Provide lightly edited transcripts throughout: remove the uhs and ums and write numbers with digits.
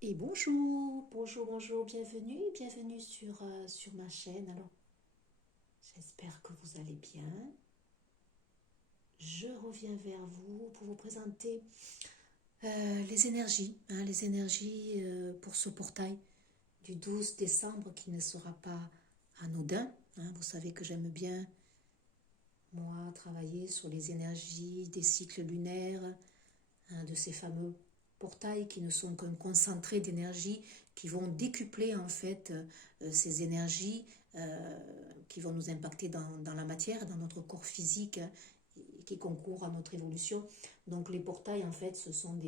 Et bonjour, bonjour, bonjour, bienvenue, bienvenue sur ma chaîne. Alors, j'espère que vous allez bien. Je reviens vers vous pour vous présenter les énergies pour ce portail du 12 décembre qui ne sera pas anodin. Vous savez que j'aime bien, moi, travailler sur les énergies des cycles lunaires, de ces fameux portails qui ne sont qu'un concentré d'énergie qui vont décupler en fait ces énergies qui vont nous impacter dans la matière, dans notre corps physique qui concourent à notre évolution. Donc les portails en fait ce sont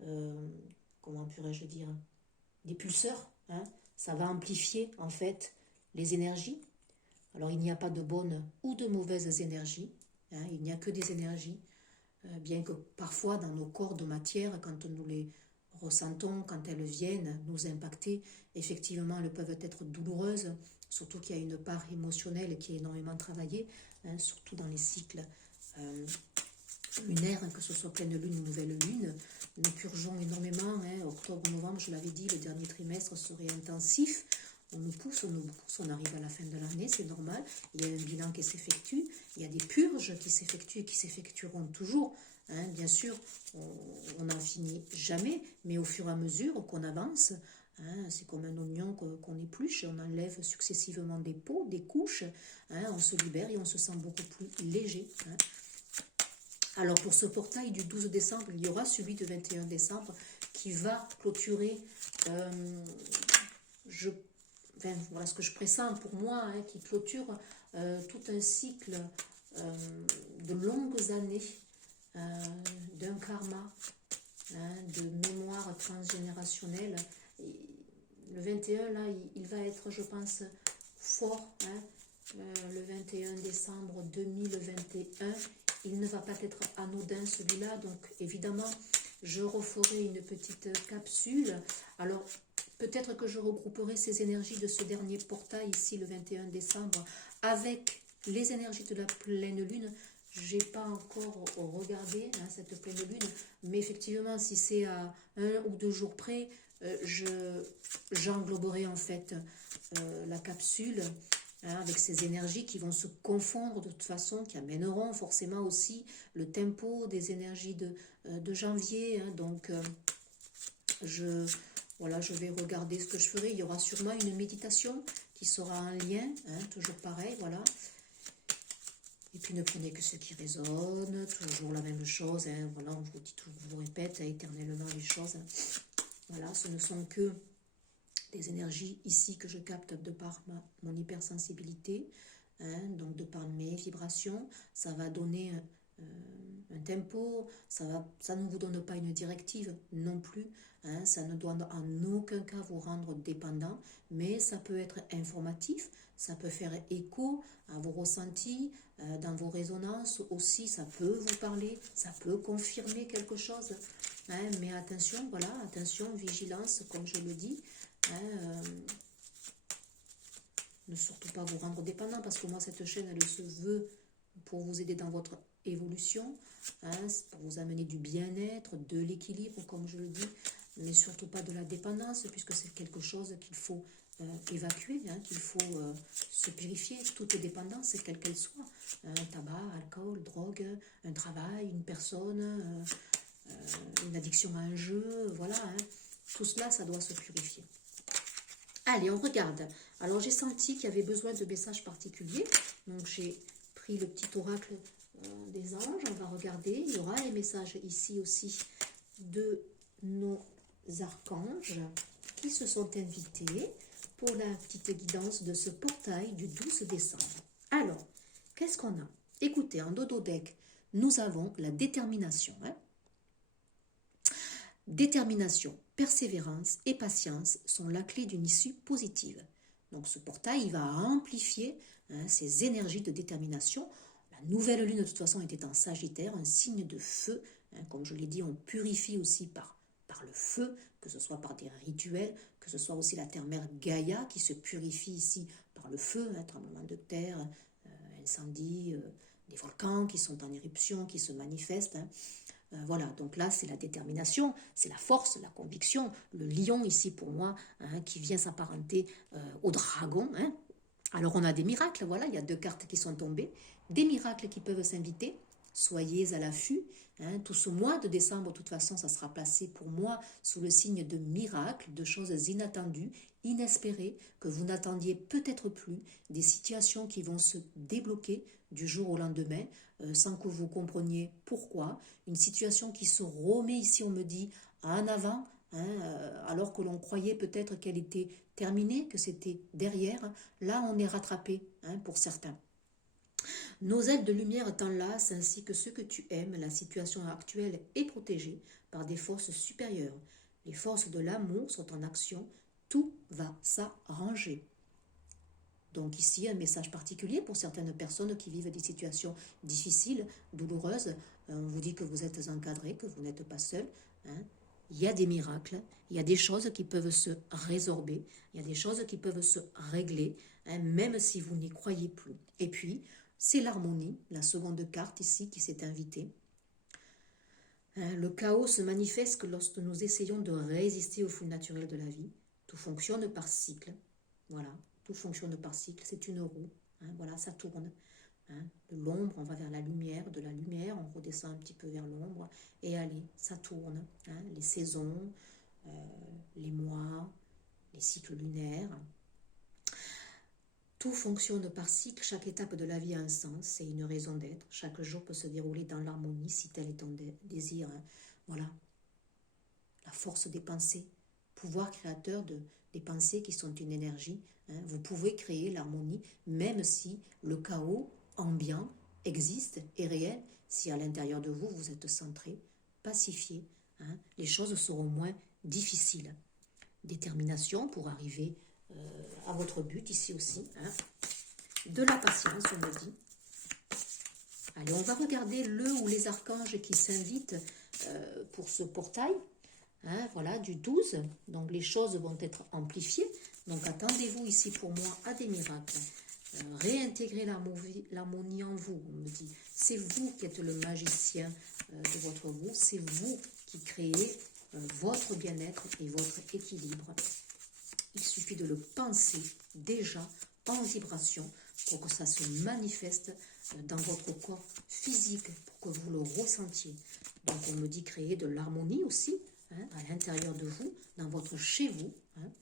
euh, comment pourrais-je dire, des pulseurs. Ça va amplifier en fait les énergies. Alors il n'y a pas de bonnes ou de mauvaises énergies, il n'y a que des énergies. Bien que parfois dans nos corps de matière, quand nous les ressentons, quand elles viennent nous impacter, effectivement elles peuvent être douloureuses, surtout qu'il y a une part émotionnelle qui est énormément travaillée, surtout dans les cycles euh, lunaires, que ce soit pleine lune ou nouvelle lune. Nous purgeons énormément, octobre, novembre, je l'avais dit, le dernier trimestre serait intensif. On nous pousse, on arrive à la fin de l'année, c'est normal. Il y a un bilan qui s'effectue, il y a des purges qui s'effectuent et qui s'effectueront toujours. Bien sûr, on n'en finit jamais, mais au fur et à mesure qu'on avance, c'est comme un oignon qu'on épluche, on enlève successivement des peaux, des couches, on se libère et on se sent beaucoup plus léger. Alors pour ce portail du 12 décembre, il y aura celui du 21 décembre qui va clôturer, je voilà ce que je pressens pour moi, qui clôture tout un cycle de longues années euh, d'un karma, de mémoire transgénérationnelle. Et le 21, là, il va être, je pense, fort. Le 21 décembre 2021, il ne va pas être anodin celui-là, donc évidemment, je referai une petite capsule. Alors, peut-être que je regrouperai ces énergies de ce dernier portail ici, le 21 décembre, avec les énergies de la pleine lune. J'ai pas encore regardé cette pleine lune, mais effectivement, si c'est à 1 ou 2 jours près, j'engloberai en fait la capsule avec ces énergies qui vont se confondre de toute façon, qui amèneront forcément aussi le tempo des énergies de janvier. Donc, je, voilà, je vais regarder ce que je ferai. Il y aura sûrement une méditation qui sera en lien, toujours pareil, voilà. Et puis ne prenez que ce qui résonne, toujours la même chose, voilà, je vous dis, je vous répète éternellement les choses. Voilà, ce ne sont que des énergies ici que je capte de par mon hypersensibilité, donc de par mes vibrations. Ça va donner un tempo, ça ne vous donne pas une directive non plus, ça ne doit en aucun cas vous rendre dépendant, mais ça peut être informatif, ça peut faire écho à vos ressentis, dans vos résonances aussi, ça peut vous parler, ça peut confirmer quelque chose, mais attention, voilà, attention, vigilance, comme je le dis, ne surtout pas vous rendre dépendant, parce que moi cette chaîne elle se veut pour vous aider dans votre évolution, pour vous amener du bien-être, de l'équilibre comme je le dis, mais surtout pas de la dépendance, puisque c'est quelque chose qu'il faut évacuer, qu'il faut se purifier. Toute dépendance, quelle qu'elle soit, tabac, alcool, drogue, un travail, une personne, une addiction à un jeu, voilà, tout cela, ça doit se purifier. Allez, on regarde. Alors, j'ai senti qu'il y avait besoin de messages particuliers. Donc, j'ai pris le petit oracle des anges. On va regarder. Il y aura les messages ici aussi de nos archanges qui se sont invités pour la petite guidance de ce portail du 12 décembre. Alors, qu'est-ce qu'on a? Écoutez, en dodo deck, nous avons la détermination. Détermination, persévérance et patience sont la clé d'une issue positive. Donc ce portail, il va amplifier ces énergies de détermination. La nouvelle lune, de toute façon, était en Sagittaire, un signe de feu. Comme je l'ai dit, on purifie aussi par le feu, que ce soit par des rituels, que ce soit aussi la terre-mère Gaïa qui se purifie ici par le feu, tremblement de terre, incendie, des volcans qui sont en éruption, qui se manifestent. Voilà, donc là, c'est la détermination, c'est la force, la conviction. Le lion, ici, pour moi, hein, qui vient s'apparenter au dragon. Hein. Alors, on a des miracles, voilà, il y a 2 cartes qui sont tombées. Des miracles qui peuvent s'inviter. Soyez à l'affût. Hein. Tout ce mois de décembre, de toute façon, ça sera placé pour moi sous le signe de miracles, de choses inattendues, inespérées, que vous n'attendiez peut-être plus, des situations qui vont se débloquer du jour au lendemain, sans que vous compreniez pourquoi. Une situation qui se remet ici, on me dit, en avant, hein, alors que l'on croyait peut-être qu'elle était terminée, que c'était derrière. Là, on est rattrapé, hein, pour certains. Nos ailes de lumière t'enlacent ainsi que ceux que tu aimes. La situation actuelle est protégée par des forces supérieures. Les forces de l'amour sont en action. Tout va s'arranger. Donc ici, un message particulier pour certaines personnes qui vivent des situations difficiles, douloureuses. On vous dit que vous êtes encadré, que vous n'êtes pas seul. Hein. Il y a des miracles, il y a des choses qui peuvent se résorber, il y a des choses qui peuvent se régler, hein, même si vous n'y croyez plus. Et puis, c'est l'harmonie, la seconde carte ici qui s'est invitée. Hein, le chaos se manifeste lorsque nous essayons de résister au flux naturel de la vie. Tout fonctionne par cycle. Voilà, tout fonctionne par cycle. C'est une roue. Hein, voilà, ça tourne. Hein. De l'ombre, on va vers la lumière. De la lumière, on redescend un petit peu vers l'ombre. Et allez, ça tourne. Hein. Les saisons, les mois, les cycles lunaires. Tout fonctionne par cycle, chaque étape de la vie a un sens et une raison d'être. Chaque jour peut se dérouler dans l'harmonie si tel est ton désir. Hein. Voilà, la force des pensées, pouvoir créateur des pensées qui sont une énergie. Hein. Vous pouvez créer l'harmonie même si le chaos ambiant existe, est réel. Si à l'intérieur de vous, vous êtes centré, pacifié, hein, les choses seront moins difficiles. Détermination pour arriver à votre but ici aussi. Hein. De la patience, on me dit. Allez, on va regarder le ou les archanges qui s'invitent pour ce portail. Hein, voilà, du 12. Donc les choses vont être amplifiées. Donc attendez-vous ici pour moi à des miracles. Réintégrer l'harmonie en vous, on me dit. C'est vous qui êtes le magicien de votre vous. C'est vous qui créez votre bien-être et votre équilibre. Il suffit de le penser déjà en vibration pour que ça se manifeste dans votre corps physique, pour que vous le ressentiez. Donc on me dit créer de l'harmonie aussi, hein, à l'intérieur de vous, dans votre chez vous. Hein.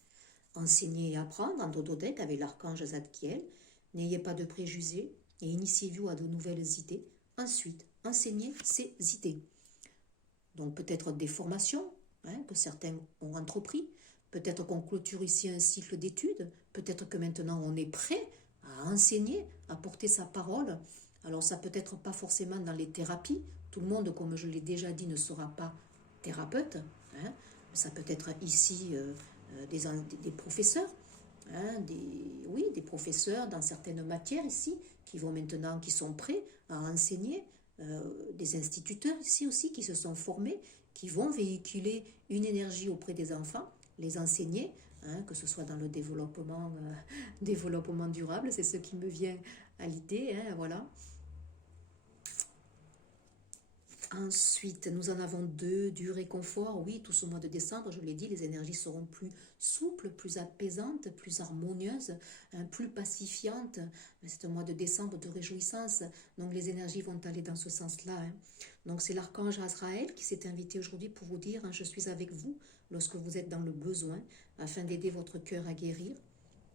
Enseigner et apprendre en Dododek avec l'archange Zadkiel. N'ayez pas de préjugés et initiez-vous à de nouvelles idées. Ensuite, enseignez ces idées. Donc peut-être des formations, hein, que certains ont entrepris. Peut-être qu'on clôture ici un cycle d'études. Peut-être que maintenant on est prêt à enseigner, à porter sa parole. Alors ça peut être pas forcément dans les thérapies. Tout le monde, comme je l'ai déjà dit, ne sera pas thérapeute. Hein. Ça peut être ici des professeurs. Hein, des professeurs dans certaines matières ici, qui vont maintenant, qui sont prêts à enseigner. Des instituteurs ici aussi qui se sont formés, qui vont véhiculer une énergie auprès des enfants, les enseigner, hein, que ce soit dans le développement durable, c'est ce qui me vient à l'idée, hein, voilà. Ensuite, nous en avons 2, du réconfort. Oui, tout ce mois de décembre, je l'ai dit, les énergies seront plus souples, plus apaisantes, plus harmonieuses, hein, plus pacifiantes. C'est un mois de décembre de réjouissance, donc les énergies vont aller dans ce sens-là. Hein. Donc c'est l'archange Azraël qui s'est invité aujourd'hui pour vous dire, hein, je suis avec vous lorsque vous êtes dans le besoin, afin d'aider votre cœur à guérir.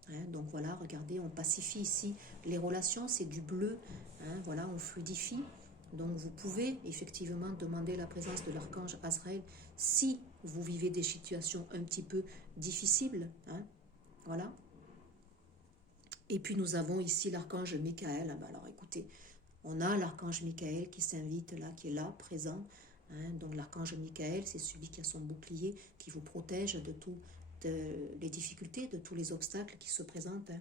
Hein, donc voilà, regardez, on pacifie ici les relations, c'est du bleu, hein, voilà, on fluidifie. Donc vous pouvez effectivement demander la présence de l'archange Azraël si vous vivez des situations un petit peu difficiles. Hein, voilà. Et puis nous avons ici l'archange Michael. Alors écoutez, on a l'archange Michael qui s'invite là, qui est là, présent. Hein, donc l'archange Michael, c'est celui qui a son bouclier, qui vous protège de toutes les difficultés, de tous les obstacles qui se présentent. Hein.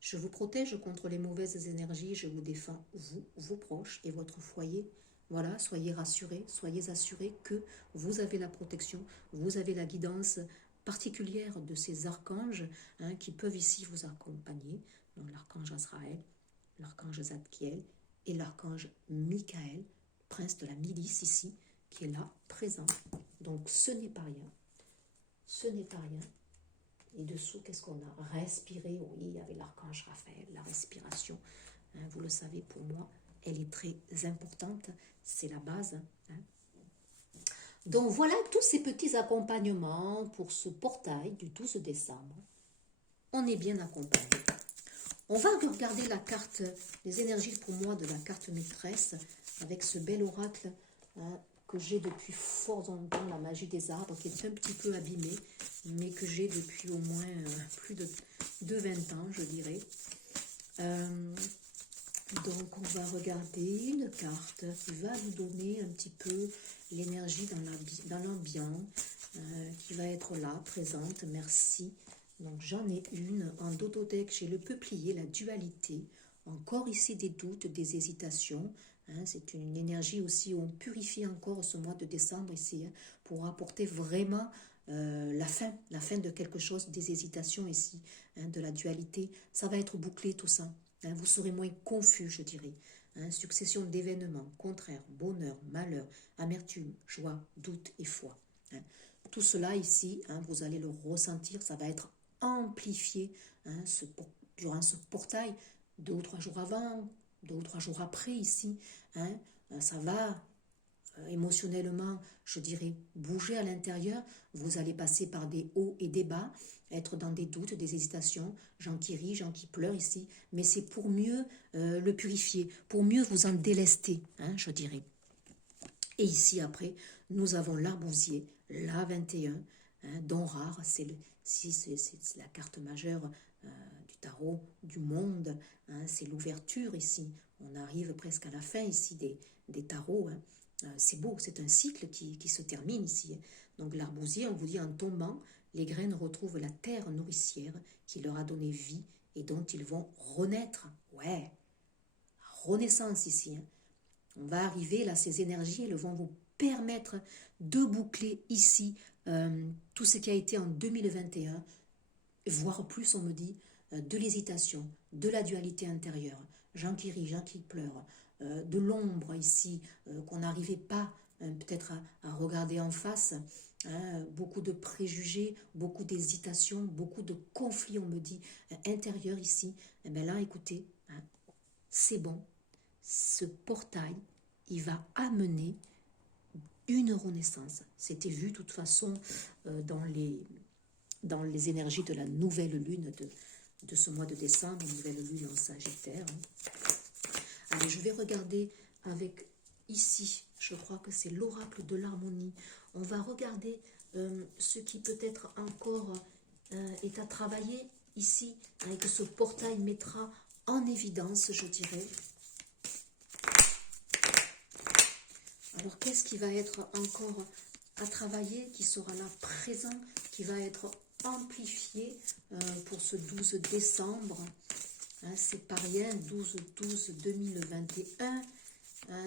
Je vous protège contre les mauvaises énergies, je vous défends, vous, vos proches et votre foyer. Voilà, soyez rassurés, soyez assurés que vous avez la protection, vous avez la guidance particulière de ces archanges, hein, qui peuvent ici vous accompagner. Donc l'archange Azraël, l'archange Zadkiel et l'archange Michael, prince de la milice ici, qui est là, présent. Donc ce n'est pas rien. Ce n'est pas rien. Et dessous, qu'est-ce qu'on a? Respirer, oui, avec l'archange Raphaël, la respiration. Hein, vous le savez, pour moi, elle est très importante. C'est la base. Hein. Donc voilà tous ces petits accompagnements pour ce portail du 12 décembre. On est bien accompagné. On va regarder la carte, les énergies pour moi de la carte maîtresse, avec ce bel oracle hein, que j'ai depuis fort longtemps, la magie des arbres, qui est un petit peu abîmée, mais que j'ai depuis au moins plus de 20 ans, je dirais. Donc on va regarder une carte qui va nous donner un petit peu l'énergie dans l'ambiance, qui va être là, présente, merci. Donc j'en ai une, en dododeck, j'ai le peuplier, la dualité, encore ici des doutes, des hésitations, hein, c'est une énergie aussi où on purifie encore ce mois de décembre ici, hein, pour apporter vraiment la fin de quelque chose, des hésitations ici, hein, de la dualité, ça va être bouclé tout ça. Hein, vous serez moins confus, je dirais. Hein, succession d'événements, contraires, bonheur, malheur, amertume, joie, doute et foi. Hein. Tout cela ici, hein, vous allez le ressentir, ça va être amplifié hein, durant ce portail, 2 ou 3 jours avant, 2 ou 3 jours après ici. Hein, ça va émotionnellement, je dirais, bouger à l'intérieur. Vous allez passer par des hauts et des bas, être dans des doutes, des hésitations, gens qui rient, gens qui pleurent ici, mais c'est pour mieux le purifier, pour mieux vous en délester, hein, je dirais. Et ici, après, nous avons l'arbousier, la 21, hein, don rare, c'est la carte majeure du tarot, du monde, hein, c'est l'ouverture ici. On arrive presque à la fin ici des tarots, hein. C'est beau, c'est un cycle qui se termine ici. Donc l'arbousier, on vous dit en tombant, les graines retrouvent la terre nourricière qui leur a donné vie et dont ils vont renaître. Ouais, renaissance ici. Hein. On va arriver là, ces énergies, elles vont vous permettre de boucler ici tout ce qui a été en 2021, voire plus, on me dit, de l'hésitation, de la dualité intérieure, gens qui rient, gens qui pleurent, de l'ombre ici, qu'on n'arrivait pas peut-être à regarder en face, hein, beaucoup de préjugés, beaucoup d'hésitation, beaucoup de conflits, on me dit, intérieurs ici. Et bien là, écoutez, hein, c'est bon, ce portail, il va amener une renaissance. C'était vu de toute façon dans les énergies de la nouvelle lune de ce mois de décembre, nouvelle lune en Sagittaire. Allez, je vais regarder avec ici, je crois que c'est l'oracle de l'harmonie. On va regarder ce qui peut-être encore est à travailler ici, et que ce portail mettra en évidence, je dirais. Alors, qu'est-ce qui va être encore à travailler, qui sera là présent, qui va être amplifié pour ce 12 décembre. Hein, c'est pas rien, 12-12-2021. Hein,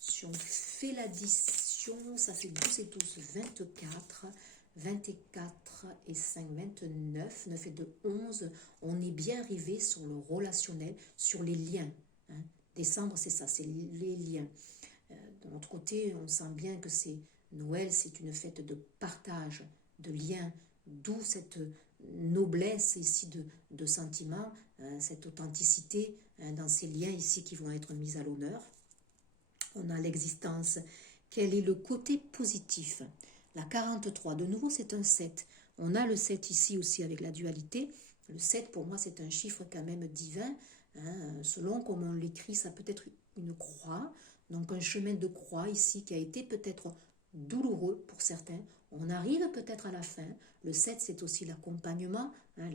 si on fait l'addition, ça fait 12 et 12, 24. 24 et 5, 29. 9 et 2, 11. On est bien arrivé sur le relationnel, sur les liens. Hein. Décembre, c'est ça, c'est les liens. De notre côté, on sent bien que c'est Noël, c'est une fête de partage, de liens, d'où cette noblesse ici de sentiments, cette authenticité dans ces liens ici qui vont être mis à l'honneur. On a l'existence. Quel est le côté positif? La 43, de nouveau c'est un 7. On a le 7 ici aussi avec la dualité. Le 7 pour moi c'est un chiffre quand même divin. Hein, selon comment on l'écrit, ça peut être une croix. Donc un chemin de croix ici qui a été peut-être douloureux pour certains. On arrive peut-être à la fin. Le 7, c'est aussi l'accompagnement, hein,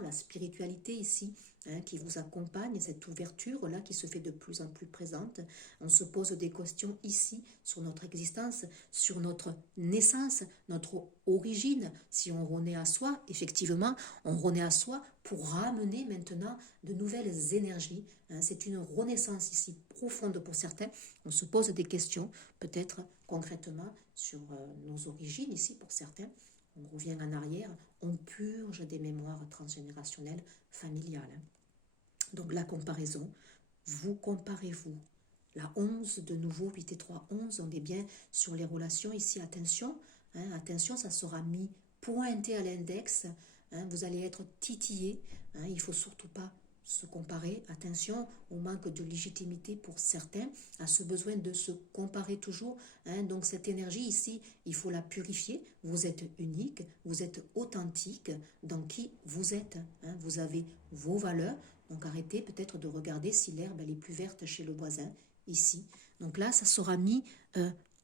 la spiritualité ici, hein, qui vous accompagne, cette ouverture-là qui se fait de plus en plus présente. On se pose des questions ici sur notre existence, sur notre naissance, notre origine. Si on renaît à soi, effectivement, on renaît à soi pour ramener maintenant de nouvelles énergies. Hein. C'est une renaissance ici profonde pour certains. On se pose des questions, peut-être concrètement, sur nos origines ici pour certains. On revient en arrière, on purge des mémoires transgénérationnelles familiales. Donc la comparaison, vous comparez-vous la 11, de nouveau, 8 et 3, 11, on est bien sur les relations ici, attention, attention, ça sera mis pointé à l'index, vous allez être titillé, il ne faut surtout pas se comparer, attention au manque de légitimité pour certains, à ce besoin de se comparer toujours, donc cette énergie ici, il faut la purifier, vous êtes unique, vous êtes authentique dans qui vous êtes, vous avez vos valeurs, donc arrêtez peut-être de regarder si l'herbe elle est plus verte chez le voisin, ici. Donc là, ça sera mis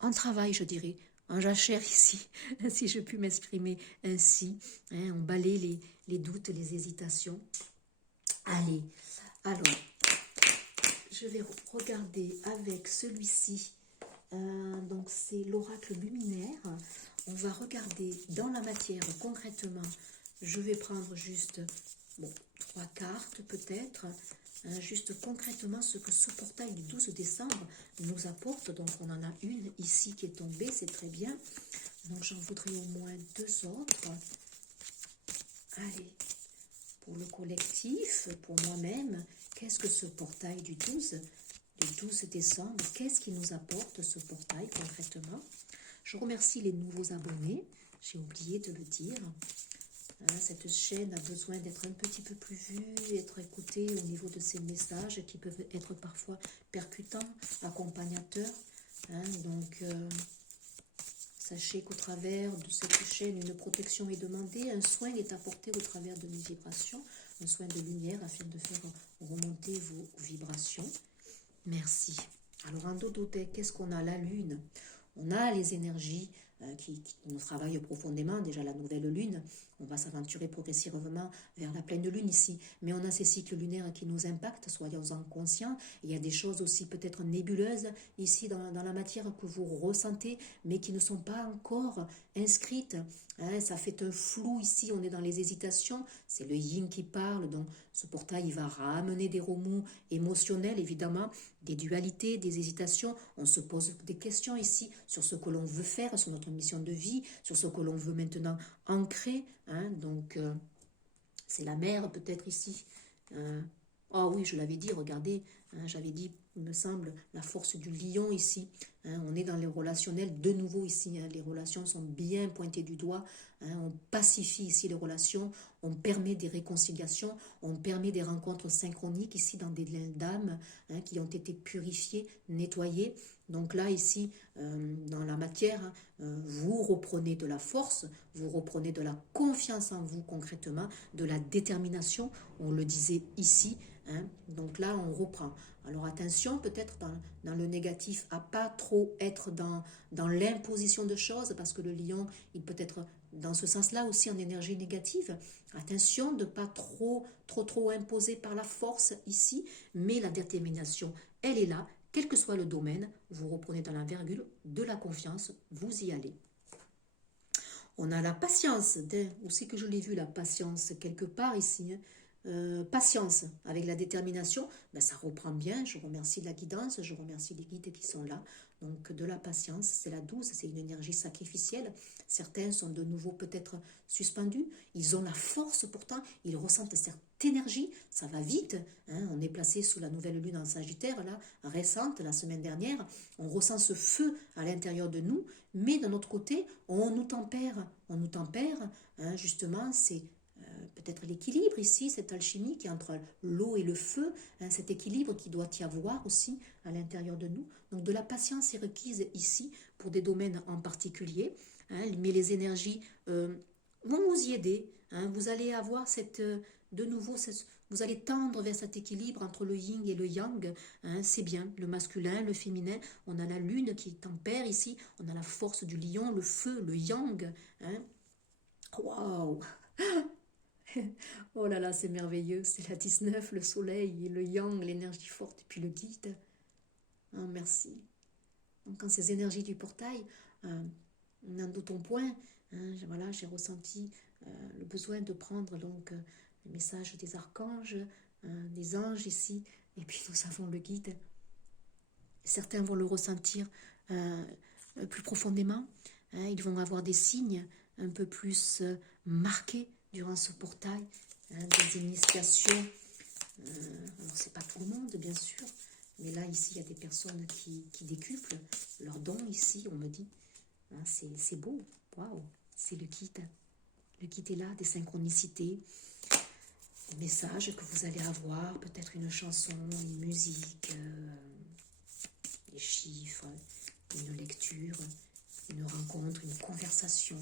en travail, je dirais, en jachère ici, si je puis m'exprimer ainsi. On balaye les doutes, les hésitations. Allez, alors, je vais regarder avec celui-ci. Donc c'est l'oracle luminaire. On va regarder dans la matière concrètement. Je vais prendre juste 3 cartes peut-être. Juste concrètement ce que ce portail du 12 décembre nous apporte. Donc on en a une ici qui est tombée, c'est très bien. Donc j'en voudrais au moins 2 autres. Allez, pour le collectif, pour moi-même, qu'est-ce que ce portail du 12 décembre, qu'est-ce qui nous apporte ce portail concrètement? Je remercie les nouveaux abonnés, j'ai oublié de le dire. Cette chaîne a besoin d'être un petit peu plus vue, être écoutée au niveau de ces messages qui peuvent être parfois percutants, accompagnateurs. Donc, sachez qu'au travers de cette chaîne, une protection est demandée, un soin est apporté au travers de mes vibrations, un soin de lumière afin de faire remonter vos vibrations. Merci. Alors, en Dodotech, qu'est-ce qu'on a? La Lune. On a les énergies qui nous travaillent profondément. Déjà, la nouvelle Lune, on va s'aventurer progressivement vers la pleine Lune ici. Mais on a ces cycles lunaires qui nous impactent, soyons-en conscients. Il y a des choses aussi peut-être nébuleuses ici dans la matière que vous ressentez, mais qui ne sont pas encore inscrites. Ça fait un flou ici, on est dans les hésitations. C'est le yin qui parle, donc ce portail il va ramener des remous émotionnels, évidemment, des dualités, des hésitations. On se pose des questions ici sur ce que l'on veut faire, sur notre mission de vie, sur ce que l'on veut maintenant ancrer. Donc, c'est la mer peut-être ici. Oh oui, je l'avais dit, regardez, j'avais dit, il me semble, la force du lion ici. On est dans les relationnels de nouveau ici. Les relations sont bien pointées du doigt. On pacifie ici les relations. On permet des réconciliations. On permet des rencontres synchroniques ici dans des liens d'âme qui ont été purifiés, nettoyés. Donc là, ici, dans la matière, vous reprenez de la force, vous reprenez de la confiance en vous concrètement, de la détermination. On le disait ici. Donc là, on reprend. Alors attention, peut-être dans le négatif, à pas trop être dans l'imposition de choses, parce que le lion, il peut être dans ce sens-là aussi en énergie négative. Attention de ne pas trop imposer par la force ici, mais la détermination, elle est là. Quel que soit le domaine, vous reprenez dans la virgule de la confiance, vous y allez. On a la patience, où c'est que je l'ai vu la patience, quelque part ici, patience avec la détermination, ça reprend bien, je remercie la guidance, je remercie les guides qui sont là, donc de la patience, c'est la 12, c'est une énergie sacrificielle, certains sont de nouveau peut-être suspendus, ils ont la force pourtant, ils ressentent cette énergie, ça va vite, on est placé sous la nouvelle lune en Sagittaire, là, récente, la semaine dernière, on ressent ce feu à l'intérieur de nous, mais d'un autre côté, on nous tempère, justement, c'est peut-être l'équilibre ici, cette alchimie qui est entre l'eau et le feu, cet équilibre qui doit y avoir aussi à l'intérieur de nous. Donc de la patience est requise ici pour des domaines en particulier, mais les énergies vont vous y aider. Vous allez avoir de nouveau, vous allez tendre vers cet équilibre entre le yin et le yang. C'est bien, le masculin, le féminin. On a la lune qui tempère ici, on a la force du lion, le feu, le yang. Waouh! Oh là là, c'est merveilleux, c'est la 19, le soleil, le yang, l'énergie forte, et puis le guide. Merci. Donc, quand ces énergies du portail, n'en doutons point, voilà, j'ai ressenti le besoin de prendre donc le message des archanges, des anges ici, et puis nous avons le guide. Certains vont le ressentir plus profondément, ils vont avoir des signes un peu plus marqués durant ce portail, des initiations. Alors c'est pas tout le monde bien sûr, Mais là, ici, il y a des personnes qui décuplent leurs dons ici, on me dit. Hein, c'est beau, waouh, c'est le kit. Le kit est là, des synchronicités, des messages que vous allez avoir, peut-être une chanson, une musique, des chiffres, une lecture, une rencontre, une conversation.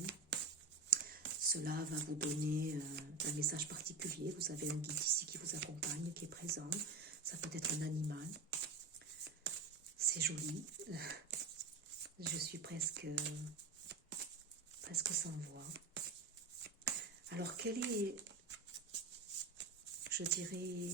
Cela va vous donner un message particulier. Vous avez un guide ici qui vous accompagne, qui est présent. Ça peut être un animal. C'est joli. Je suis presque sans voix. Alors, quelle est, je dirais,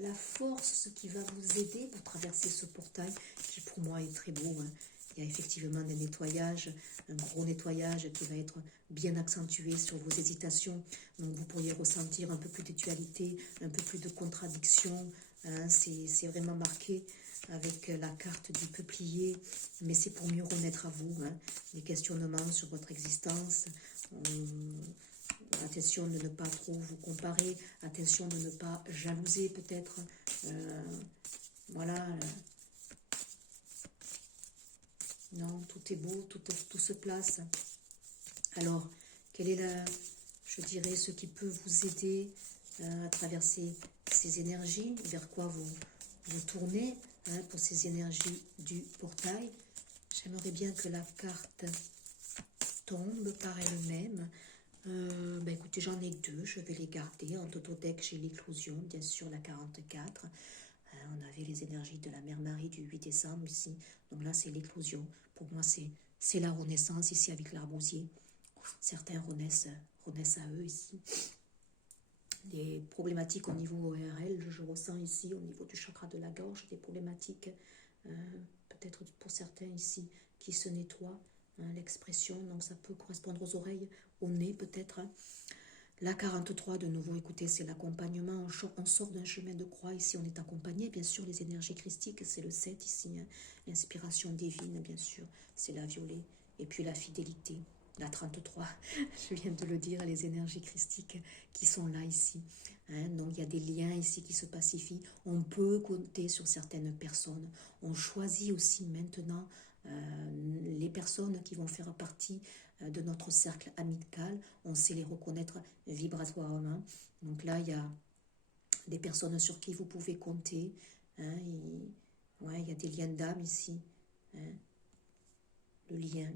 la force, ce qui va vous aider pour traverser ce portail, qui pour moi est très beau, hein. Il y a effectivement des nettoyages, un gros nettoyage qui va être bien accentué sur vos hésitations. Donc vous pourriez ressentir un peu plus de dualité, un peu plus de contradiction. Hein. C'est vraiment marqué avec la carte du peuplier, mais c'est pour mieux remettre à vous, hein, des questionnements sur votre existence. Attention de ne pas trop vous comparer, attention de ne pas jalouser peut-être. Voilà. Non, tout est beau, tout se place. Alors, quelle est je dirais, ce qui peut vous aider à traverser ces énergies, vers quoi vous tournez, hein, pour ces énergies du portail. J'aimerais bien que la carte tombe par elle-même. Écoutez, j'en ai deux, je vais les garder. En Totodec, j'ai l'éclosion, bien sûr, la 44. On avait les énergies de la Mère Marie du 8 décembre ici. Donc là, c'est l'éclosion. Pour moi, c'est la renaissance ici avec l'arbousier. Certains renaissent à eux ici. Des problématiques au niveau ORL, je ressens ici, au niveau du chakra de la gorge, des problématiques, peut-être pour certains ici, qui se nettoient, hein, l'expression, donc ça peut correspondre aux oreilles, au nez peut-être. La 43, de nouveau, écoutez, c'est l'accompagnement. On sort d'un chemin de croix. Ici, on est accompagné. Bien sûr, les énergies christiques, c'est le 7 ici. Hein. L'inspiration divine, bien sûr, c'est la violet. Et puis la fidélité. La 33, je viens de le dire, les énergies christiques qui sont là ici. Hein. Donc, il y a des liens ici qui se pacifient. On peut compter sur certaines personnes. On choisit aussi maintenant les personnes qui vont faire partie de notre cercle amical, on sait les reconnaître vibratoirement. Donc là, il y a des personnes sur qui vous pouvez compter. Hein, il y a des liens d'âme ici. Hein, le lien.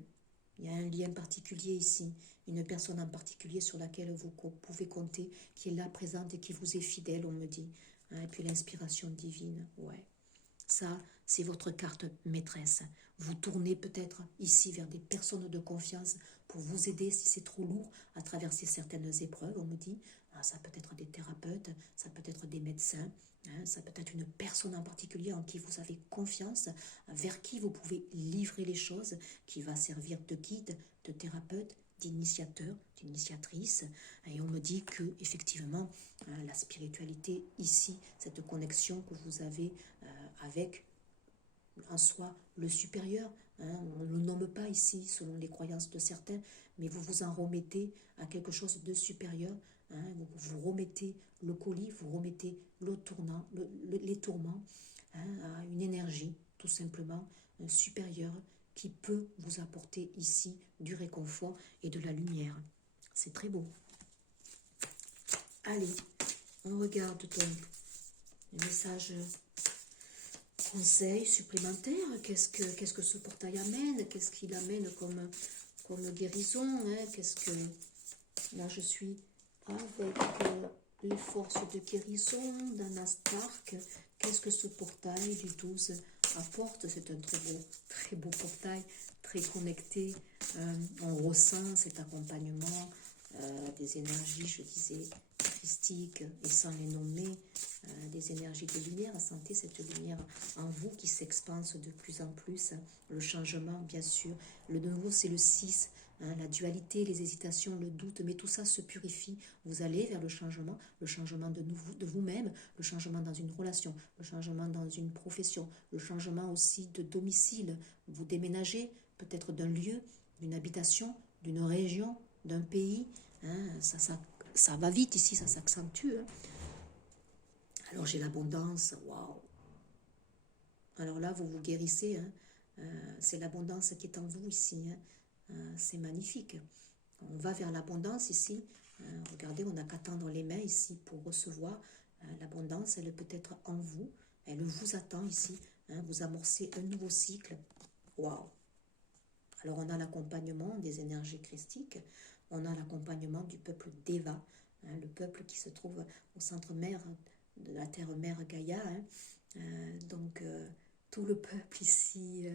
Il y a un lien particulier ici. Une personne en particulier sur laquelle vous pouvez compter, qui est là présente et qui vous est fidèle, on me dit. Hein, et puis l'inspiration divine. Ouais. Ça, c'est votre carte maîtresse. Vous tournez peut-être ici vers des personnes de confiance pour vous aider si c'est trop lourd à traverser certaines épreuves, on me dit. Ça peut être des thérapeutes, ça peut être des médecins, hein, ça peut être une personne en particulier en qui vous avez confiance, vers qui vous pouvez livrer les choses, qui va servir de guide, de thérapeute, d'initiateur, d'initiatrice. Et on me dit que effectivement, la spiritualité ici, cette connexion que vous avez avec en soi le supérieur, hein, on ne le nomme pas ici selon les croyances de certains, mais vous vous en remettez à quelque chose de supérieur, hein, vous remettez le colis, vous remettez les tourments, hein, à une énergie tout simplement supérieure qui peut vous apporter ici du réconfort et de la lumière. C'est très beau. Allez, on regarde donc le message conseil supplémentaire. Qu'est-ce que ce portail amène? Qu'est-ce qu'il amène comme guérison, hein? Là, je suis avec les forces de guérison d'Anna Stark. Qu'est-ce que ce portail du 12 apporte? C'est un très beau portail, très connecté. On ressent cet accompagnement des énergies, je disais, christiques, et sans les nommer, des énergies de lumière. Sentez cette lumière en vous qui s'expanse de plus en plus. Le changement, bien sûr. Le nouveau, c'est le 6. La dualité, les hésitations, le doute, mais tout ça se purifie. Vous allez vers le changement de vous-même, le changement dans une relation, le changement dans une profession, le changement aussi de domicile. Vous déménagez peut-être d'un lieu, d'une habitation, d'une région, d'un pays. Hein, ça va vite ici, ça s'accentue. Hein. Alors j'ai l'abondance, waouh. Alors là, vous vous guérissez. Hein. C'est l'abondance qui est en vous ici. Hein. C'est magnifique. On va vers l'abondance ici. Regardez, on n'a qu'à tendre les mains ici pour recevoir. L'abondance, elle peut être en vous. Elle vous attend ici. Hein. Vous amorcez un nouveau cycle. Waouh! Alors on a l'accompagnement des énergies christiques. On a l'accompagnement du peuple Deva. Hein, le peuple qui se trouve au centre-mère de la terre-mère Gaïa. Hein. Donc tout le peuple ici,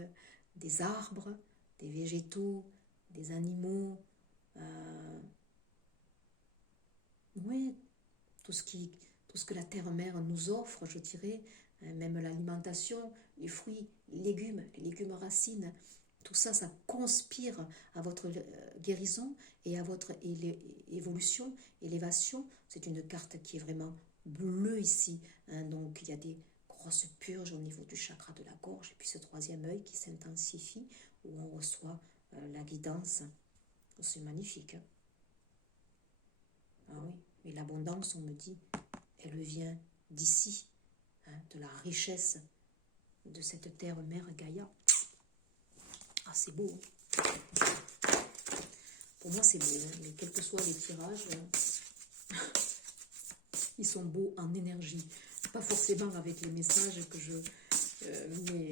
des arbres, des végétaux, des animaux, oui, tout ce que la terre-mère nous offre, je dirais, même l'alimentation, les fruits, les légumes racines, tout ça, ça conspire à votre guérison et à votre évolution, élévation. C'est une carte qui est vraiment bleue ici. Hein, donc, il y a des grosses purges au niveau du chakra de la gorge et puis ce troisième œil qui s'intensifie où on reçoit la guidance. C'est magnifique. Hein. Ah oui, mais l'abondance, on me dit, elle vient d'ici, hein, de la richesse de cette terre-mère Gaïa. Ah, c'est beau. Hein. Pour moi, c'est beau, hein, mais quels que soient les tirages, ils sont beaux en énergie. Pas forcément avec les messages que je... mais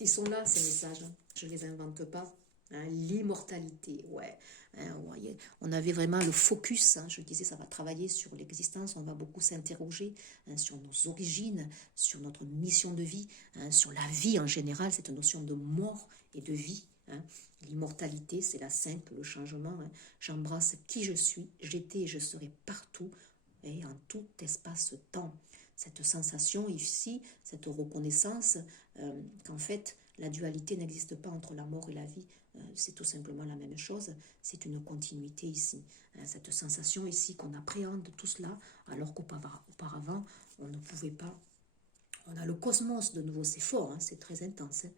ils sont là, ces messages. Hein. Je ne les invente pas. Hein, l'immortalité, ouais. Hein, on avait vraiment le focus, hein, je disais, ça va travailler sur l'existence, on va beaucoup s'interroger hein, sur nos origines, sur notre mission de vie, hein, sur la vie en général, cette notion de mort et de vie. Hein. L'immortalité, c'est la 5, le changement. Hein. J'embrasse qui je suis, j'étais et je serai partout et en tout espace-temps. Cette sensation ici, cette reconnaissance qu'en fait, la dualité n'existe pas entre la mort et la vie, c'est tout simplement la même chose, c'est une continuité ici. Cette sensation ici qu'on appréhende tout cela, alors qu'auparavant, on ne pouvait pas. On a le cosmos de nouveau, c'est fort, hein, c'est très intense. Hein.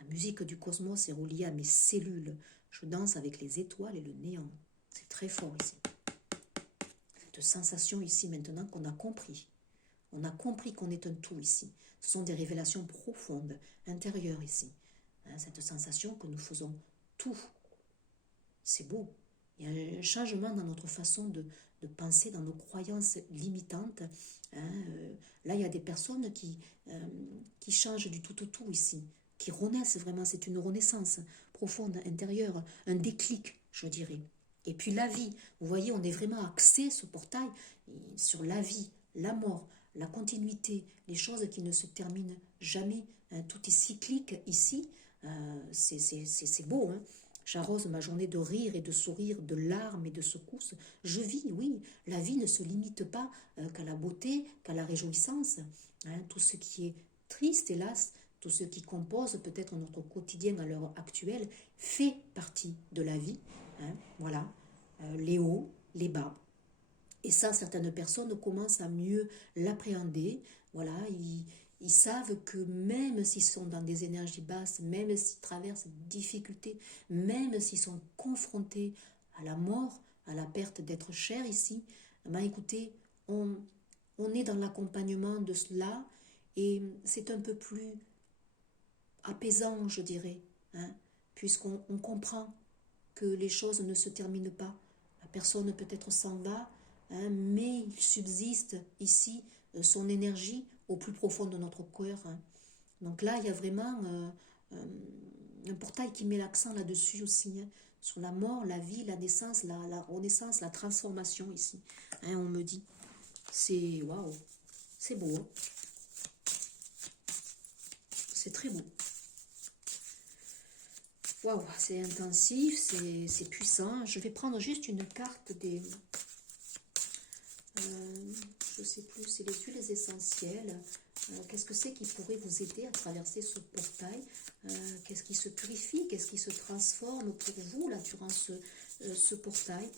La musique du cosmos est reliée à mes cellules. Je danse avec les étoiles et le néant. C'est très fort ici. Cette sensation ici maintenant qu'on a compris. On a compris qu'on est un tout ici. Ce sont des révélations profondes, intérieures ici. Hein, cette sensation que nous faisons tout. C'est beau. Il y a un changement dans notre façon de penser, dans nos croyances limitantes. Hein, là, il y a des personnes qui changent du tout au tout ici, qui renaissent vraiment. C'est une renaissance profonde, intérieure, un déclic, je dirais. Et puis la vie, vous voyez, on est vraiment axé, ce portail, sur la vie, la mort, la continuité, les choses qui ne se terminent jamais. Hein, tout est cyclique ici. C'est beau, hein. J'arrose ma journée de rire et de sourire, de larmes et de secousses. Je vis, oui. La vie ne se limite pas qu'à la beauté, qu'à la réjouissance. Hein, tout ce qui est triste, hélas, tout ce qui compose peut-être notre quotidien à l'heure actuelle, fait partie de la vie. Hein, voilà, les hauts, les bas. Et ça, certaines personnes commencent à mieux l'appréhender. Voilà, ils savent que même s'ils sont dans des énergies basses, même s'ils traversent des difficultés, même s'ils sont confrontés à la mort, à la perte d'être cher ici, ben écoutez, on est dans l'accompagnement de cela et c'est un peu plus apaisant, je dirais, hein, puisqu'on comprend que les choses ne se terminent pas. La personne peut-être s'en va, hein, mais il subsiste ici son énergie au plus profond de notre cœur. Hein. Donc là, il y a vraiment un portail qui met l'accent là-dessus aussi, hein, sur la mort, la vie, la naissance, la renaissance, la transformation ici. Hein, on me dit, c'est waouh, c'est beau, hein. C'est très beau. Waouh, c'est intensif, c'est puissant. Je vais prendre juste une carte des... je ne sais plus, c'est les huiles essentielles. Qu'est-ce que c'est qui pourrait vous aider à traverser ce portail? Qu'est-ce qui se purifie? Qu'est-ce qui se transforme pour vous là durant ce portail?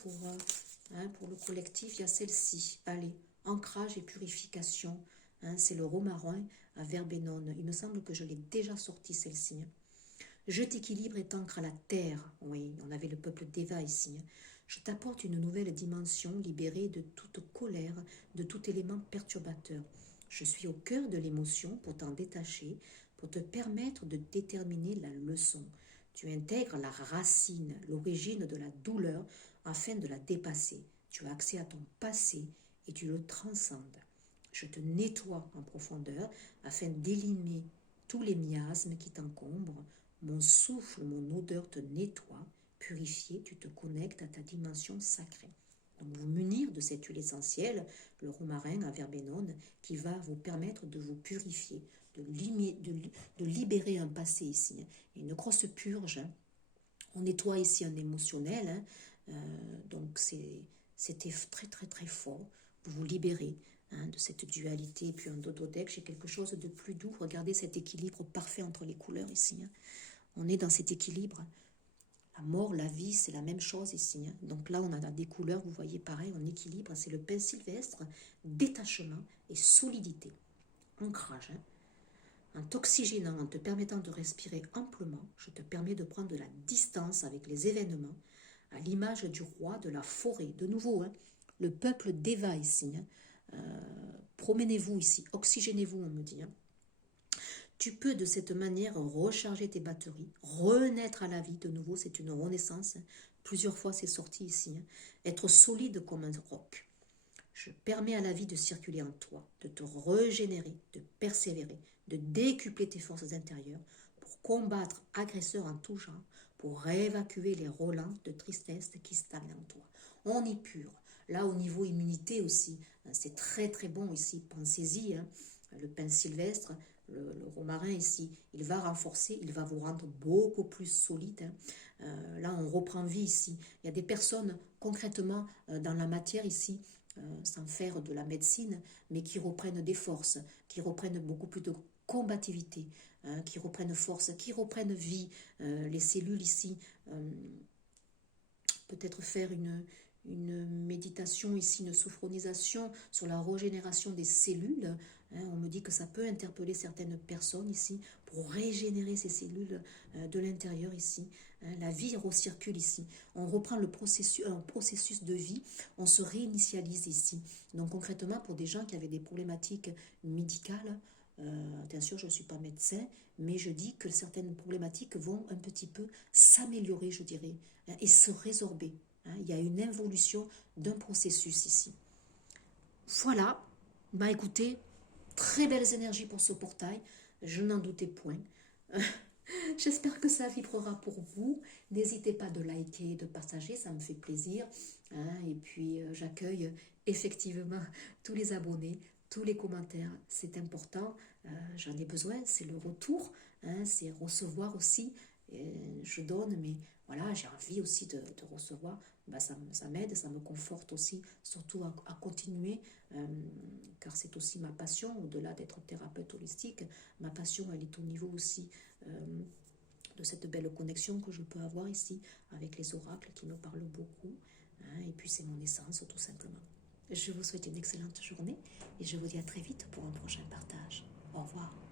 Pour le collectif, il y a celle-ci. Allez, ancrage et purification. Hein, c'est le romarin à verbenone. Il me semble que je l'ai déjà sorti celle-ci. Hein. Je t'équilibre et t'ancre à la terre. Oui, on avait le peuple d'Eva ici. Hein. Je t'apporte une nouvelle dimension libérée de toute colère, de tout élément perturbateur. Je suis au cœur de l'émotion pour t'en détacher, pour te permettre de déterminer la leçon. Tu intègres la racine, l'origine de la douleur afin de la dépasser. Tu as accès à ton passé et tu le transcendes. Je te nettoie en profondeur afin d'éliminer tous les miasmes qui t'encombrent. Mon souffle, mon odeur te nettoie. Purifié, tu te connectes à ta dimension sacrée. Donc vous munir de cette huile essentielle, le romarin à verbenone, qui va vous permettre de vous purifier, de libérer un passé ici. Et une grosse purge, hein. On nettoie ici un émotionnel, hein. Donc c'était très très très fort. Vous vous libérez, hein, de cette dualité. Et puis un dododec, j'ai quelque chose de plus doux. Regardez cet équilibre parfait entre les couleurs ici, hein. On est dans cet équilibre. La mort, la vie, c'est la même chose ici, hein. Donc là, on a des couleurs, vous voyez, pareil, en équilibre. C'est le pain sylvestre, détachement et solidité. Ancrage, hein. En t'oxygénant, en te permettant de respirer amplement, je te permets de prendre de la distance avec les événements, à l'image du roi de la forêt. De nouveau, hein, le peuple d'Eva ici, hein. Promenez-vous ici, oxygénez-vous, on me dit, hein. Tu peux de cette manière recharger tes batteries, renaître à la vie. De nouveau, c'est une renaissance, hein. Plusieurs fois, c'est sorti ici, hein. Être solide comme un roc. Je permets à la vie de circuler en toi, de te régénérer, de persévérer, de décupler tes forces intérieures pour combattre agresseurs en tout genre, pour réévacuer les relents de tristesse qui stagnent en toi. On est pur. Là, au niveau immunité aussi, c'est très très bon ici. Pensez-y, hein. Le pain sylvestre, le romarin ici, il va renforcer, il va vous rendre beaucoup plus solide, hein. Là, on reprend vie ici. Il y a des personnes concrètement dans la matière ici, sans faire de la médecine, mais qui reprennent des forces, qui reprennent beaucoup plus de combativité, hein, qui reprennent force, qui reprennent vie. Les cellules ici, peut-être faire une méditation ici, une sophronisation sur la régénération des cellules. Hein, on me dit que ça peut interpeller certaines personnes ici pour régénérer ces cellules de l'intérieur ici. Hein, la vie recircule ici. On reprend un processus de vie, on se réinitialise ici. Donc concrètement, pour des gens qui avaient des problématiques médicales, bien sûr, je ne suis pas médecin, mais je dis que certaines problématiques vont un petit peu s'améliorer, je dirais, hein, et se résorber. Hein. Il y a une évolution d'un processus ici. Voilà, bah écoutez, très belles énergies pour ce portail, je n'en doutais point. J'espère que ça vibrera pour vous. N'hésitez pas de liker, de partager, ça me fait plaisir. Hein. Et puis j'accueille effectivement tous les abonnés, tous les commentaires, c'est important. J'en ai besoin, c'est le retour, hein, c'est recevoir aussi. Je donne, mais voilà, j'ai envie aussi de recevoir. Bah, ça m'aide, ça me conforte aussi, surtout à continuer, car c'est aussi ma passion, au-delà d'être thérapeute holistique. Ma passion, elle est au niveau aussi de cette belle connexion que je peux avoir ici avec les oracles qui me parlent beaucoup. Hein, et puis c'est mon essence, tout simplement. Je vous souhaite une excellente journée et je vous dis à très vite pour un prochain partage. Au revoir.